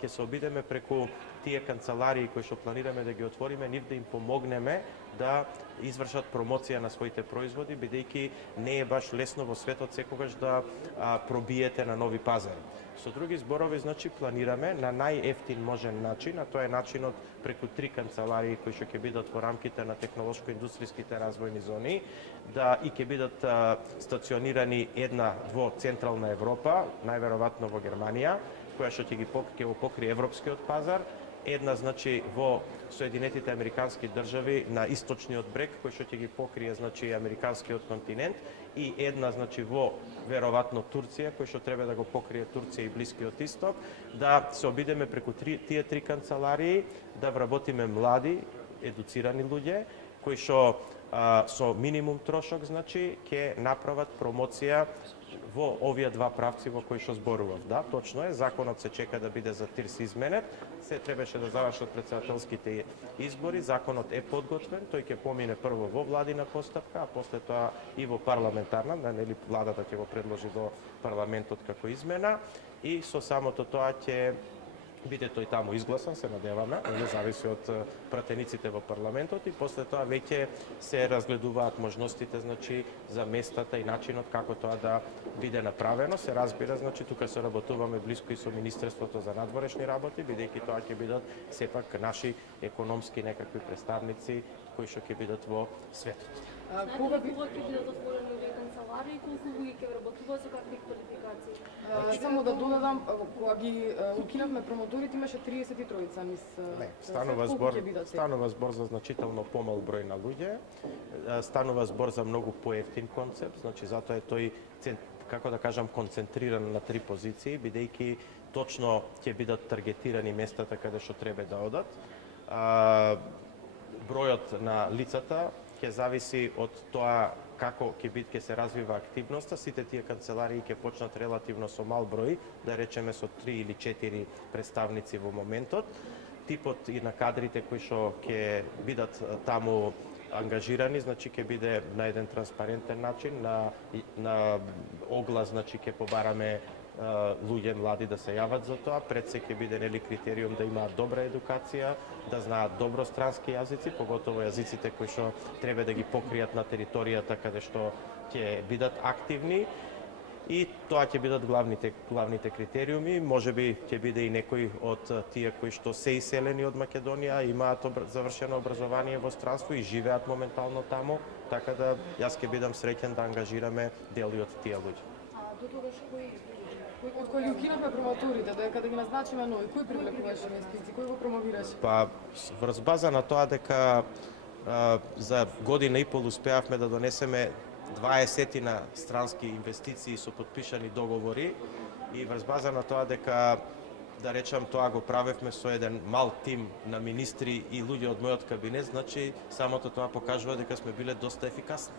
ќе се обидеме преку тие канцеларии кои што планираме да ги отвориме, нив да им помогнеме да извршат промоција на своите производи, бидејќи не е баш лесно во светот секогаш да пробиете на нови пазари. Со други зборови, значи, планираме на најефтин можен начин, а тоа е начинот преку 3 канцеларии кои што ќе бидат во рамките на технолошко-индустријските развојни зони, да и ќе бидат стационирани една во Централна Европа, најверојатно во Германија, која што ќе го покрие европскиот пазар, една значи во Соединетите Американски држави на источниот брег кој што ќе ги покрие значи американскиот континент и една значи во веројатно Турција кој што треба да го покрие Турција и Блискиот исток, да се обидеме преку тие 3 канцеларии да вработиме млади, едуцирани луѓе кои што со минимум трошок значи ќе направат промоција во овие два правци во кои што зборував. Да, точно е, законот се чека да биде за ТИРС изменет, се требаше да завршат претседателските избори, законот е подготвен, тој ќе помине прво во владина постапка, а после тоа и во парламентарна, нели владата ќе го предложи до парламентот како измена и со самото тоа ќе биде тој таму изгласан, се надеваме, не зависи од пратениците во парламентот и после тоа веќе се разгледуваат можностите значи за местата и начинот како тоа да биде направено. Се разбира, значи тука се работуваме блиско и со Министерството за надворешни работи, бидејќи тоа ќе бидат сепак наши економски некакви представници кои што ќе бидат во светот. Кога ќе бидат отворени овие канцеларии и колку луѓе ќе работуваат, со какви квалификации? Само да додадам, кога ги укинавме промоторите имаше 33 мис. Не, станува збор за значително помал број на луѓе. Станува збор за многу поевтин концепт, значи затоа е тој како да кажам концентриран на 3 позиции, бидејќи точно ќе бидат таргетирани местата каде што треба да одат. Бројот на лицата ќе зависи од тоа како ќе се развива активноста. Сите тие канцеларии ќе почнат релативно со мал број, да речеме со 3 или 4 представници во моментот. Типот и на кадрите кои што ќе бидат таму ангажирани, значи ќе биде на еден транспарентен начин, на оглас, значи ќе побараме луѓе млади да се јават за тоа. Пред се ќе биде нели критериум да имаат добра едукација, да знаат добро странски јазици, поготово јазиците кои што треба да ги покријат на територијата каде што ќе бидат активни. И тоа ќе бидат главните критериуми. Можеби ќе биде и некој од тие кои што се иселени од Македонија, имаат завршено образование во странство и живеат моментално таму, така да јас ќе бидам среќен да ангажираме дели од тие луѓе. До тогаш Од кога ги укинавме промоторите, дека да ги назначиме нови, кој привлекуваше инвестиции, кој го промовираше? Па врз база на тоа дека за година и пол успеавме да донесеме 20 странски инвестиции со подпишани договори и врз база на тоа дека да речам тоа го правевме со еден мал тим на министри и луѓе од мојот кабинет, значи самото тоа покажува дека сме биле доста ефикасни.